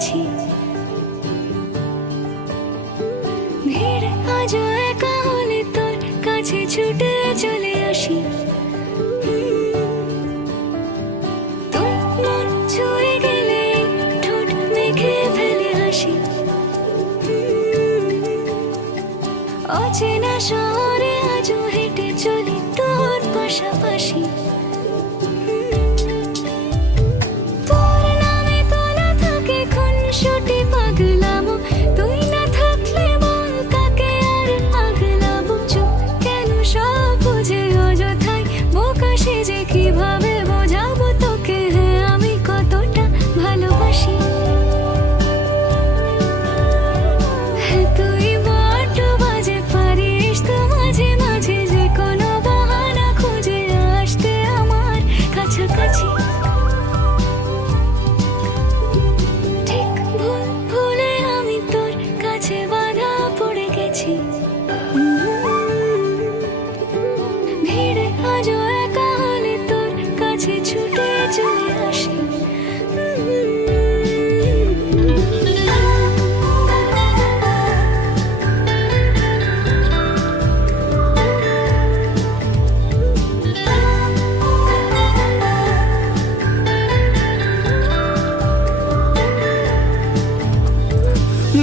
গেছি। ভিড় আজও একা হলে তোর কাছে ছুটে চলে আসি। তুই মন ছুঁয়ে গেলে ঠোঁট মেখে ফেলে হাসি। অচেনা শহরে আজও হেঁটে চলি তোর পাশাপাশি। তোর নামে তোলা থাকে খুনসুটি পাগলামো, তুই না থাকলে বল কাকে আর আগলাবো। চুপ কেন সব বুঝে অযথাই বোকা সেজে কিভাবে বোঝাবো তোকে হ্যাঁ আমি কতটা ভালোবাসি। হ্যাঁ তুই বড্ড বাজে পারিস তো মাঝে মাঝে যে কোনো বাহানা খুঁজে আসতে আমার কাছাকাছি। ঠিক ভুল ভুলে আমি তোর কাছে বাধা পড়ে গেছি। ভিড়ে আজও একা হলে তোর কাছে ছুটে চলে আসি।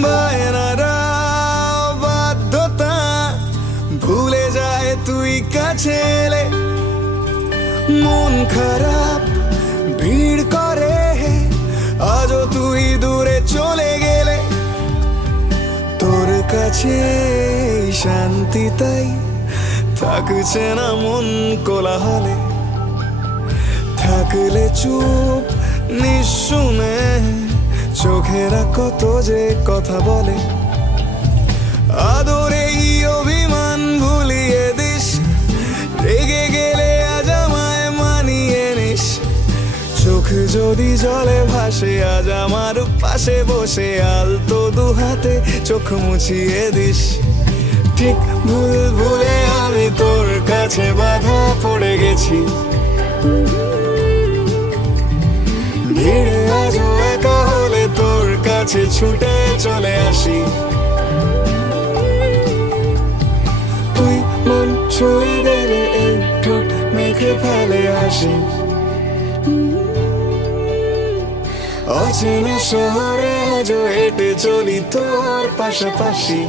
বায়নারা বাধ্যতা ভুলে যায় তুই কাছে এলে। মন খারাপ ভিড় করে আজও তুই দূরে চলে গেলে। তোর কাছে শান্তি তাই থাকছে না মন কোলাহলে। থাকলে চুপ নিঃশুনে চোখেরা কত যে কথা বলে। আদরে অভিমান ভুলিয়ে দিস, রেগে গেলে আজ আমায় মানিয়ে নিস। চোখ যদি জলে ভাসে আজ আমার পাশে বসে আলতো দু হাতে চোখ মুছিয়ে দিস। ঠিক ভুল ভুলে আমি তোর কাছে বাধা পড়ে গেছি। ভিড়ে আজও একা হলে তোর কাছে ছুটে চলে আসি। তুই মন ছুঁয়ে গেলে এই ঠোঁট মেখে ফেলে হাসি। অচেনা শহরে আজও হেঁটে চলি তোর পাশাপাশি।